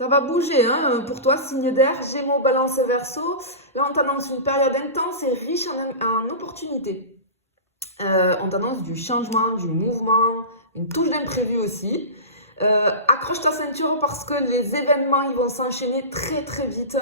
Ça va bouger hein, pour toi, signe d'air, Gémeaux, Balance et Verseau. Là, on t'annonce une période intense et riche en opportunités. On t'annonce du changement, du mouvement, une touche d'imprévu aussi. Accroche ta ceinture parce que les événements ils vont s'enchaîner très très vite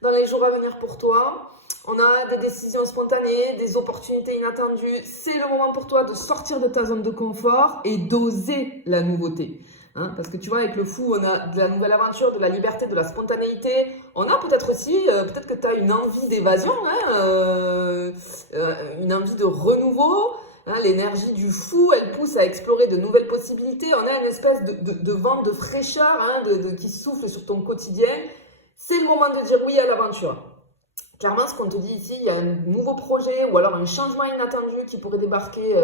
dans les jours à venir pour toi. On a des décisions spontanées, des opportunités inattendues. C'est le moment pour toi de sortir de ta zone de confort et d'oser la nouveauté. Hein, parce que tu vois, avec le fou, on a de la nouvelle aventure, de la liberté, de la spontanéité. On a peut-être aussi, peut-être que tu as une envie d'évasion, hein, une envie de renouveau. Hein, l'énergie du fou, elle pousse à explorer de nouvelles possibilités. On a une espèce de vent de fraîcheur hein, qui souffle sur ton quotidien. C'est le moment de dire oui à l'aventure. Clairement, ce qu'on te dit ici, il y a un nouveau projet ou alors un changement inattendu qui pourrait débarquer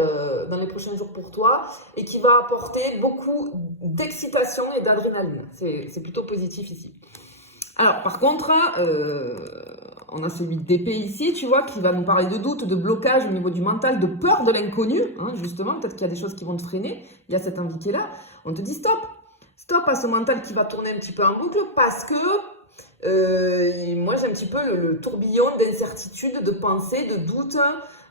dans les prochains jours pour toi et qui va apporter beaucoup d'excitation et d'adrénaline. C'est plutôt positif ici. Alors, par contre, on a celui d'épée ici, tu vois, qui va nous parler de doute, de blocage au niveau du mental, de peur de l'inconnu, hein, justement. Peut-être qu'il y a des choses qui vont te freiner. Il y a cette envie qui est là. On te dit stop. Stop à ce mental qui va tourner un petit peu en boucle parce que moi, j'ai un petit peu le tourbillon d'incertitude, de pensées, de doutes,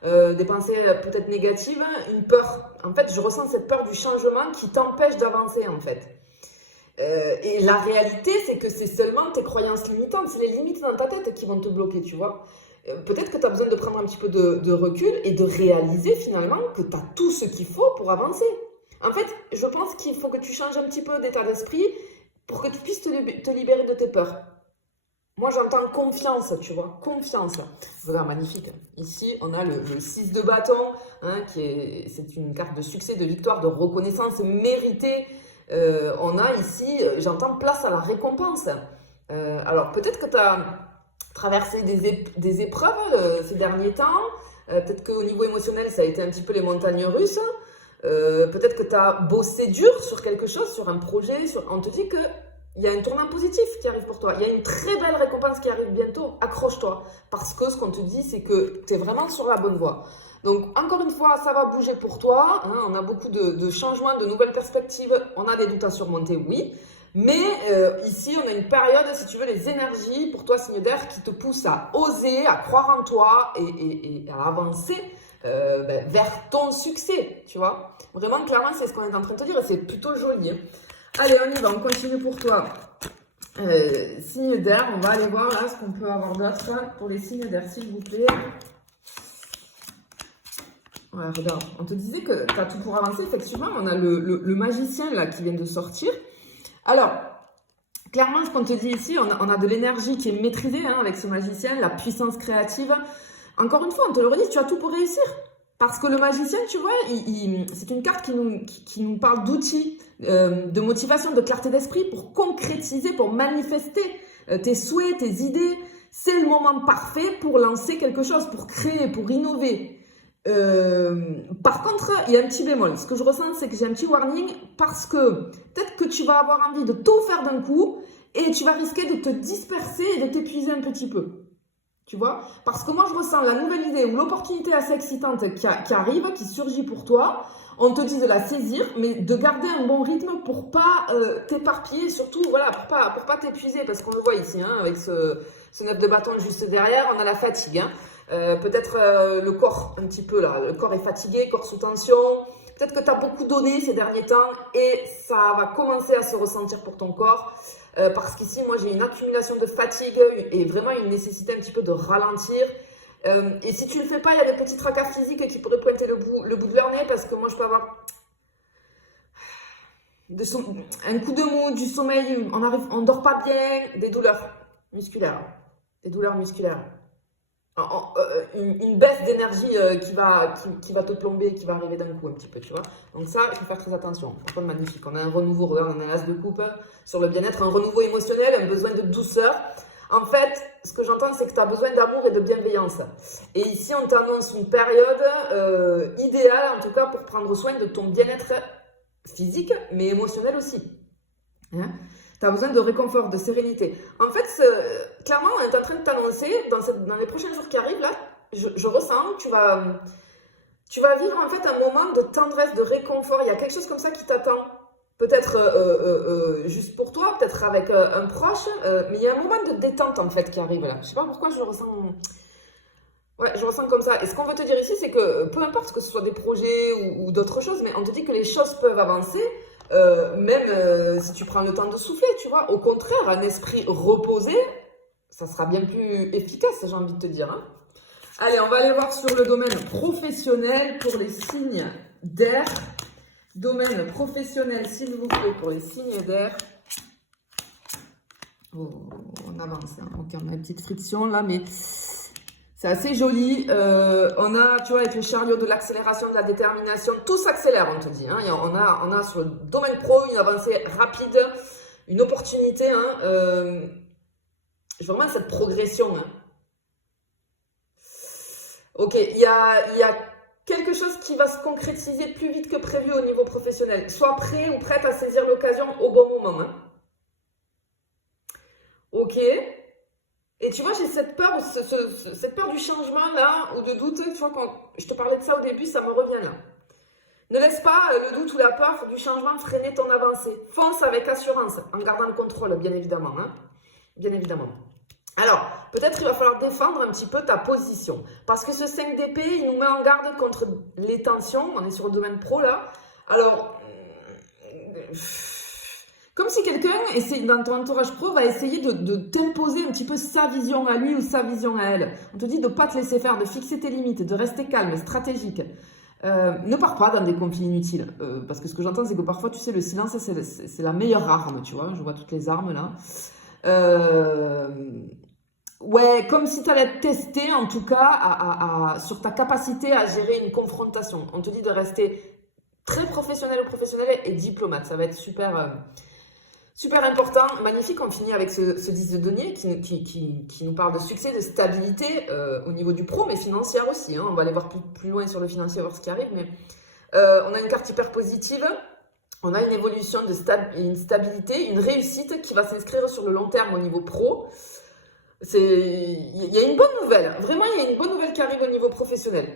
des pensées peut-être négatives, une peur. En fait, je ressens cette peur du changement qui t'empêche d'avancer, en fait. Et la réalité, c'est que c'est seulement tes croyances limitantes, c'est les limites dans ta tête qui vont te bloquer, tu vois. Peut-être que tu as besoin de prendre un petit peu de recul et de réaliser finalement que tu as tout ce qu'il faut pour avancer. En fait, je pense qu'il faut que tu changes un petit peu d'état d'esprit pour que tu puisses te libérer de tes peurs. Moi, j'entends confiance, tu vois, confiance. Voilà, magnifique. Ici, on a le 6 de bâton, hein, c'est une carte de succès, de victoire, de reconnaissance méritée. On a ici, j'entends place à la récompense. Alors, peut-être que tu as traversé des épreuves ces derniers temps. Peut-être qu'au niveau émotionnel, ça a été un petit peu les montagnes russes. Peut-être que tu as bossé dur sur quelque chose, sur un projet. On te dit que il y a un tournant positif qui arrive pour toi. Il y a une très belle récompense qui arrive bientôt. Accroche-toi. Parce que ce qu'on te dit, c'est que tu es vraiment sur la bonne voie. Donc, encore une fois, ça va bouger pour toi. Hein, on a beaucoup de changements, de nouvelles perspectives. On a des doutes à surmonter, oui. Mais ici, on a une période, si tu veux, les énergies pour toi, signe d'air, qui te poussent à oser, à croire en toi et à avancer vers ton succès. Tu vois. Vraiment, clairement, c'est ce qu'on est en train de te dire et c'est plutôt joli. Hein. Allez, on y va, on continue pour toi. Signe d'air, on va aller voir là ce qu'on peut avoir d'autre pour les signes d'air, s'il vous plaît. Ouais, regarde, on te disait que tu as tout pour avancer. Effectivement, on a le magicien là qui vient de sortir. Alors, clairement, ce qu'on te dit ici, on a de l'énergie qui est maîtrisée hein, avec ce magicien, la puissance créative. Encore une fois, on te le redit, tu as tout pour réussir. Parce que le magicien, tu vois, c'est une carte qui nous parle d'outils, de motivation, de clarté d'esprit pour concrétiser, pour manifester tes souhaits, tes idées. C'est le moment parfait pour lancer quelque chose, pour créer, pour innover. Par contre, il y a un petit bémol. Ce que je ressens, c'est que j'ai un petit warning parce que peut-être que tu vas avoir envie de tout faire d'un coup et tu vas risquer de te disperser et de t'épuiser un petit peu. Tu vois? Parce que moi, je ressens la nouvelle idée ou l'opportunité assez excitante qui arrive, qui surgit pour toi. On te dit de la saisir, mais de garder un bon rythme pour pas t'éparpiller, surtout voilà, pour pas t'épuiser, parce qu'on le voit ici, hein, avec ce 9 de bâton juste derrière, on a la fatigue. Hein. Peut-être le corps un petit peu là, le corps est fatigué, corps sous tension. Peut-être que tu as beaucoup donné ces derniers temps et ça va commencer à se ressentir pour ton corps. Parce qu'ici, moi, j'ai une accumulation de fatigue et vraiment une nécessité un petit peu de ralentir. Et si tu ne le fais pas, il y a des petits tracas physiques qui pourraient pointer le bout de leur nez parce que moi, je peux avoir un coup de mou, du sommeil, on dort pas bien, des douleurs musculaires. Des douleurs musculaires. Une baisse d'énergie qui va te plomber, qui va arriver d'un coup un petit peu, tu vois. Donc ça, il faut faire très attention. Franchement, magnifique. On a un renouveau, regarde, on a un as de coupe sur le bien-être, un renouveau émotionnel, un besoin de douceur. En fait, ce que j'entends, c'est que tu as besoin d'amour et de bienveillance. Et ici, on t'annonce une période idéale, en tout cas, pour prendre soin de ton bien-être physique, mais émotionnel aussi. Hein? Tu as besoin de réconfort, de sérénité. En fait, clairement, on est en train de t'annoncer, dans les prochains jours qui arrivent, là, je ressens, tu vas vivre en fait un moment de tendresse, de réconfort. Il y a quelque chose comme ça qui t'attend. peut-être juste pour toi, peut-être avec un proche, mais il y a un moment de détente en fait qui arrive là. Je sais pas pourquoi je le ressens. Ouais, je ressens comme ça. Et ce qu'on veut te dire ici, c'est que peu importe que ce soit des projets ou d'autres choses, mais on te dit que les choses peuvent avancer, même si tu prends le temps de souffler, tu vois. Au contraire, un esprit reposé, ça sera bien plus efficace, j'ai envie de te dire, hein. Allez, on va aller voir sur le domaine professionnel pour les signes d'air. Domaine professionnel, s'il vous plaît, pour les signes d'air. Oh, on avance, hein. Ok, on a une petite friction là, mais c'est assez joli. On a, tu vois, avec le chariot de l'accélération, de la détermination, tout s'accélère, on te dit, hein. On a sur le domaine pro une avancée rapide, une opportunité, hein. Vraiment cette progression, hein. Ok, il y a quelque chose qui va se concrétiser plus vite que prévu au niveau professionnel. Sois prêt ou prête à saisir l'occasion au bon moment, hein. Ok. Et tu vois, j'ai cette peur, cette peur du changement là, ou de doute. Tu vois, quand je te parlais de ça au début, ça me revient là. Ne laisse pas le doute ou la peur du changement freiner ton avancée. Fonce avec assurance, en gardant le contrôle, bien évidemment, hein. Bien évidemment. Alors, peut-être il va falloir défendre un petit peu ta position. Parce que ce 5 d'épée, il nous met en garde contre les tensions. On est sur le domaine pro là. Alors, comme si quelqu'un, dans ton entourage pro, va essayer de t'imposer un petit peu sa vision à lui ou sa vision à elle. On te dit de ne pas te laisser faire, de fixer tes limites, de rester calme, stratégique. Ne pars pas dans des conflits inutiles. Parce que ce que j'entends, c'est que parfois, tu sais, le silence, c'est la meilleure arme, tu vois. Je vois toutes les armes là. Ouais, comme si tu allais tester en tout cas sur ta capacité à gérer une confrontation. On te dit de rester très professionnel ou professionnel et diplomate. Ça va être super, super important. Magnifique, on finit avec ce 10 de denier qui nous parle de succès, de stabilité au niveau du pro, mais financière aussi, hein. On va aller voir plus loin sur le financier, voir ce qui arrive. Mais on a une carte hyper positive. On a une évolution, une stabilité, une réussite qui va s'inscrire sur le long terme au niveau pro. Il y a une bonne nouvelle. Vraiment, il y a une bonne nouvelle qui arrive au niveau professionnel.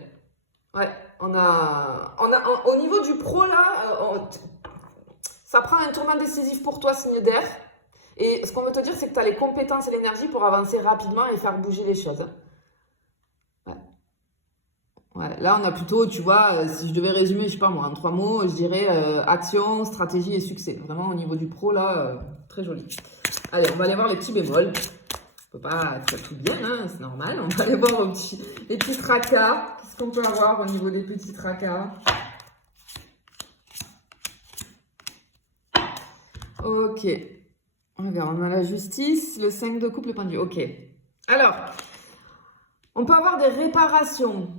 Ouais, au niveau du pro, là, ça prend un tournant décisif pour toi, signe d'air. Et ce qu'on veut te dire, c'est que tu as les compétences et l'énergie pour avancer rapidement et faire bouger les choses. Ouais. Ouais, là, on a plutôt, tu vois, si je devais résumer, je sais pas moi, en 3 mots, je dirais action, stratégie et succès. Vraiment, au niveau du pro, là, très joli. Allez, on va aller voir les petits bémols. On peut pas être tout bien, hein, c'est normal. On va aller voir les petits tracas. Qu'est-ce qu'on peut avoir au niveau des petits tracas? Ok. Regarde, on a la justice, le 5 de coupe, le pendu. Ok. Alors, on peut avoir des réparations.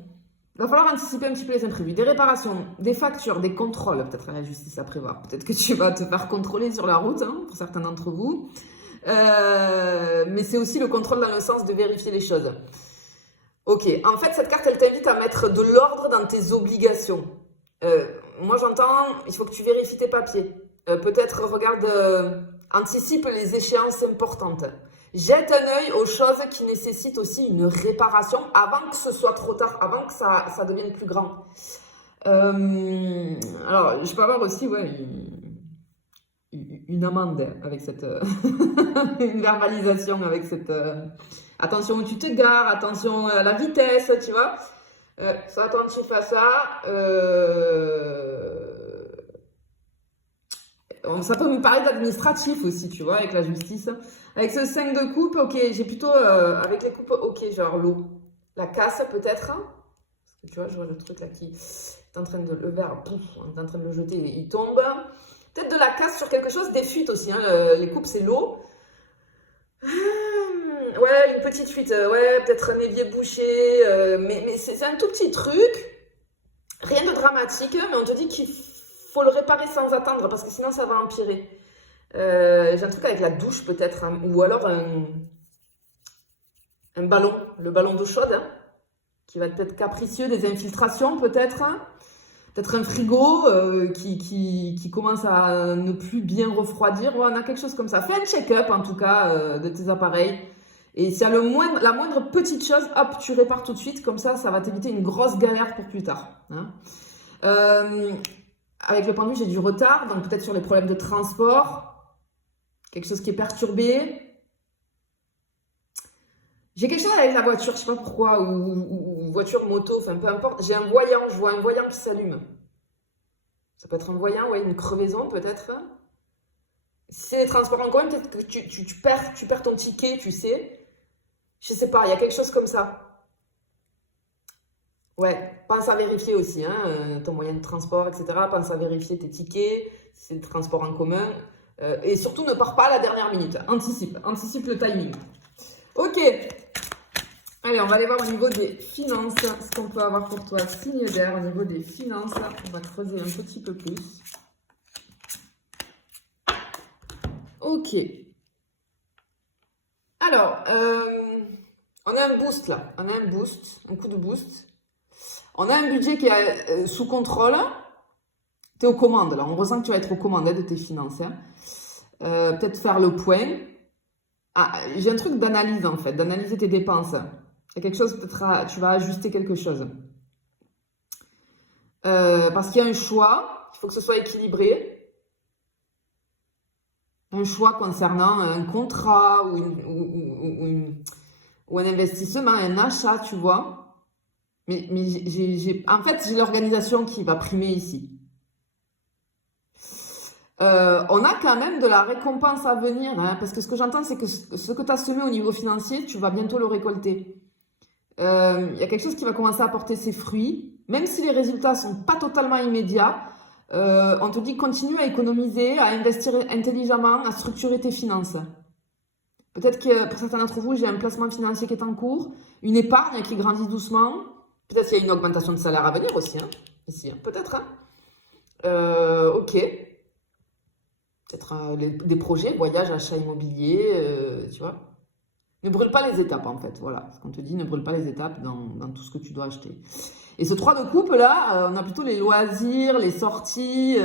Il va falloir anticiper un petit peu les imprévus. Des réparations, des factures, des contrôles. Peut-être à la justice à prévoir. Peut-être que tu vas te faire contrôler sur la route, hein, pour certains d'entre vous. Mais c'est aussi le contrôle dans le sens de vérifier les choses. Ok, en fait, cette carte, elle t'invite à mettre de l'ordre dans tes obligations. Moi, j'entends, il faut que tu vérifies tes papiers. Peut-être, regarde, anticipe les échéances importantes. Jette un œil aux choses qui nécessitent aussi une réparation avant que ce soit trop tard, avant que ça devienne plus grand. Alors, je peux avoir aussi, ouais, une amende avec cette une verbalisation avec cette attention où tu te gares, attention à la vitesse, tu vois. Sois attentif à ça. Ça peut me parler d'administratif aussi, tu vois, avec la justice. Avec ce 5 de coupe, ok, j'ai plutôt avec les coupes, ok, genre l'eau, la casse peut-être. Hein, parce que tu vois, je vois le truc là qui est en train de le verre, pouf, on est en train de le jeter, il tombe. Peut-être de la casse sur quelque chose, des fuites aussi, hein, les coupes c'est l'eau. Ouais, une petite fuite, ouais, peut-être un évier bouché, mais c'est un tout petit truc, rien de dramatique, mais on te dit qu'il faut le réparer sans attendre, parce que sinon ça va empirer. J'ai un truc avec la douche peut-être, hein, ou alors un ballon, le ballon d'eau chaude, hein, qui va être capricieux, des infiltrations peut-être, hein. Peut-être un frigo qui commence à ne plus bien refroidir. Ouais, on a quelque chose comme ça. Fais un check-up, en tout cas, de tes appareils. Et s'il y a la moindre petite chose, hop, tu répares tout de suite. Comme ça va t'éviter une grosse galère pour plus tard. Hein. avec le pendu, j'ai du retard, donc peut-être sur les problèmes de transport, quelque chose qui est perturbé. J'ai quelque chose avec la voiture, je sais pas pourquoi, ou voiture, moto, enfin peu importe. J'ai un voyant, je vois un voyant qui s'allume. Ça peut être un voyant, ouais, une crevaison peut-être. Si c'est les transports en commun, peut-être que tu perds ton ticket, tu sais. Je sais pas, il y a quelque chose comme ça. Ouais, pense à vérifier aussi, hein, ton moyen de transport, etc. Pense à vérifier tes tickets, si c'est le transport en commun. Et surtout, ne pars pas à la dernière minute. Anticipe le timing. Ok. Allez, on va aller voir au niveau des finances, ce qu'on peut avoir pour toi. Signe d'air, au niveau des finances, on va creuser un petit peu plus. Ok. Alors, on a un boost là. On a un boost, un coup de boost. On a un budget qui est sous contrôle. Tu es aux commandes là. On ressent que tu vas être aux commandes de tes finances. Hein. Peut-être faire le point. Ah, j'ai un truc d'analyse en fait, d'analyser tes dépenses. Il y a quelque chose, peut-être tu vas ajuster quelque chose. Parce qu'il y a un choix, il faut que ce soit équilibré. Un choix concernant un contrat ou un investissement, un achat, tu vois. Mais en fait, j'ai l'organisation qui va primer ici. On a quand même de la récompense à venir, hein, parce que ce que j'entends, c'est que ce que tu as semé au niveau financier, tu vas bientôt le récolter. Il y a quelque chose qui va commencer à porter ses fruits, même si les résultats ne sont pas totalement immédiats. On te dit continue à économiser, à investir intelligemment, à structurer tes finances. Peut-être que pour certains d'entre vous, j'ai un placement financier qui est en cours, une épargne qui grandit doucement. Peut-être qu'il y a une augmentation de salaire à venir aussi, hein, ici, hein, peut-être. Hein. Ok. Peut-être des projets, voyage, achat immobilier, tu vois. Ne brûle pas les étapes, en fait. Voilà, ce qu'on te dit, ne brûle pas les étapes dans tout ce que tu dois acheter. Et ce 3 de coupe, là, on a plutôt les loisirs, les sorties,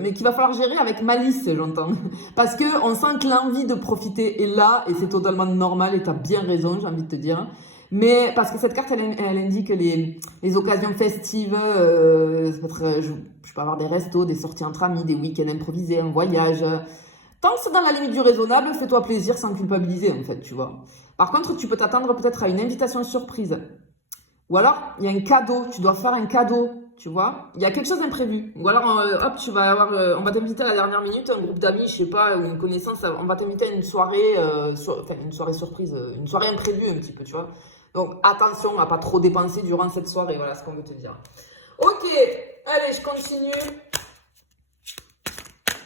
mais qu'il va falloir gérer avec malice, j'entends. Parce qu'on sent que l'envie de profiter est là, et c'est totalement normal, et tu as bien raison, j'ai envie de te dire. Mais parce que cette carte, elle indique les occasions festives, je peux avoir des restos, des sorties entre amis, des week-ends improvisés, un voyage. Tant que c'est dans la limite du raisonnable, fais-toi plaisir sans culpabiliser, en fait, tu vois. Par contre, tu peux t'attendre peut-être à une invitation surprise. Ou alors, il y a un cadeau, tu dois faire un cadeau, tu vois. Il y a quelque chose d'imprévu. Ou alors, hop, tu vas avoir, on va t'inviter à la dernière minute, un groupe d'amis, je sais pas, ou une connaissance, on va t'inviter à une soirée, une soirée surprise, une soirée imprévue un petit peu, tu vois. Donc, attention à pas trop dépenser durant cette soirée, voilà ce qu'on veut te dire. Ok, allez, je continue.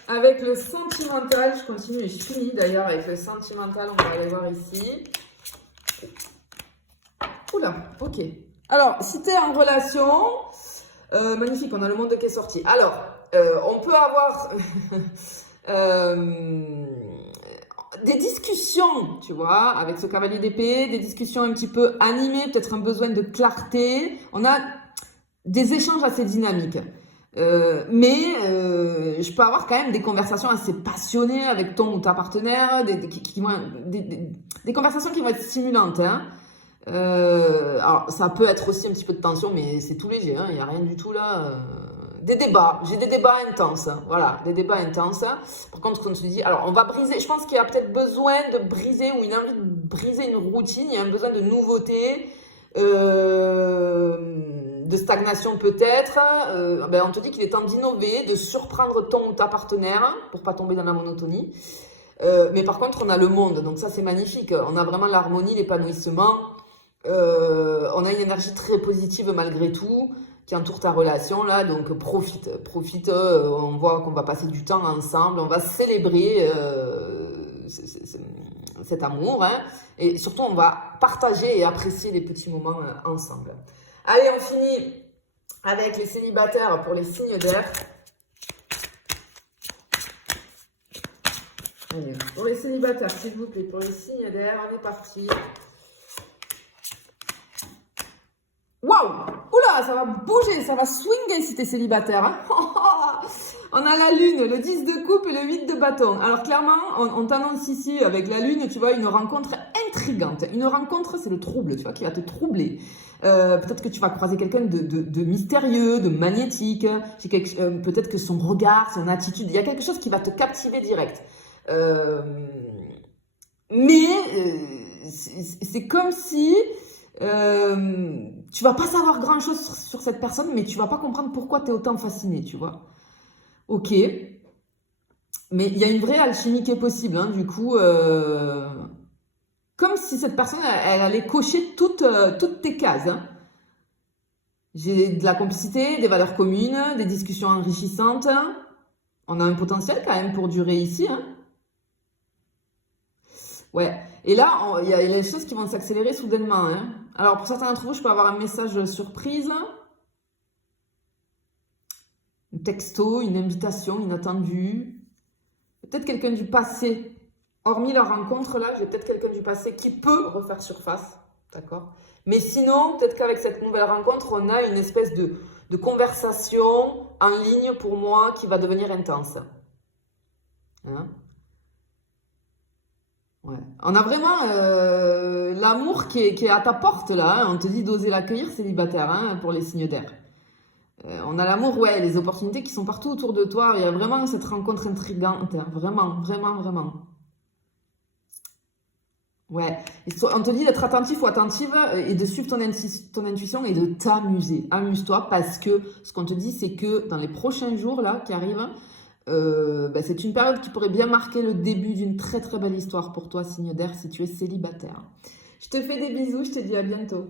Avec le sentimental, je continue et je finis d'ailleurs avec le sentimental, on va aller voir ici. Oula, ok. Alors, si tu es en relation, magnifique, on a le monde qui est sorti. Alors, on peut avoir des discussions, tu vois, avec ce cavalier d'épée, des discussions un petit peu animées, peut-être un besoin de clarté. On a des échanges assez dynamiques. Mais je peux avoir quand même des conversations assez passionnées avec ton ou ta partenaire, des conversations qui vont être stimulantes. Hein. Alors, ça peut être aussi un petit peu de tension, mais c'est tout léger, hein, il n'y a rien du tout là. Des débats, j'ai des débats intenses, hein, voilà, des débats intenses. Par contre, quand tu dis, alors on va briser, je pense qu'il y a peut-être besoin de briser ou une envie de briser une routine, il y a un besoin de nouveauté. De stagnation peut-être, on te dit qu'il est temps d'innover, de surprendre ton ou ta partenaire pour pas tomber dans la monotonie. Mais par contre, on a le monde, donc ça c'est magnifique. On a vraiment l'harmonie, l'épanouissement. On a une énergie très positive malgré tout qui entoure ta relation là, donc profite. On voit qu'on va passer du temps ensemble, on va célébrer cet amour, hein, et surtout on va partager et apprécier les petits moments ensemble. Allez, on finit avec les célibataires pour les signes d'air. Allez, pour les célibataires, s'il vous plaît, pour les signes d'air, on est parti. Waouh! Oula, ça va bouger, ça va swinguer si t'es célibataire. Hein. On a la lune, le 10 de coupe et le 8 de bâton. Alors clairement, on t'annonce ici avec la lune, tu vois, une rencontre intrigante. Une rencontre, c'est le trouble, tu vois, qui va te troubler. Peut-être que tu vas croiser quelqu'un de mystérieux, de magnétique. Peut-être que son regard, son attitude, il y a quelque chose qui va te captiver direct. Mais c'est comme si tu vas pas savoir grand-chose sur cette personne, mais tu vas pas comprendre pourquoi tu es autant fasciné, tu vois. Ok. Mais il y a une vraie alchimie qui est possible, hein, du coup. Comme si cette personne, elle allait cocher toutes tes cases. Hein. J'ai de la complicité, des valeurs communes, des discussions enrichissantes. On a un potentiel quand même pour durer ici. Hein. Ouais. Et là, il y a les choses qui vont s'accélérer soudainement. Hein. Alors, pour certains d'entre vous, je peux avoir un message surprise. Un texto, une invitation inattendue. Peut-être quelqu'un du passé. Hormis la rencontre, là, j'ai peut-être quelqu'un du passé qui peut refaire surface. D'accord? Mais sinon, peut-être qu'avec cette nouvelle rencontre, on a une espèce de conversation en ligne pour moi qui va devenir intense. Hein? Ouais. On a vraiment l'amour qui est à ta porte là. Hein. On te dit d'oser l'accueillir célibataire hein, pour les signes d'air. On a l'amour, ouais, les opportunités qui sont partout autour de toi. Il y a vraiment cette rencontre intrigante. Hein. Vraiment, vraiment, vraiment. Ouais. On te dit d'être attentif ou attentive et de suivre ton intuition et de t'amuser. Amuse-toi parce que ce qu'on te dit, c'est que dans les prochains jours là qui arrivent, c'est une période qui pourrait bien marquer le début d'une très très belle histoire pour toi, signe d'air, si tu es célibataire. Je te fais des bisous, je te dis à bientôt.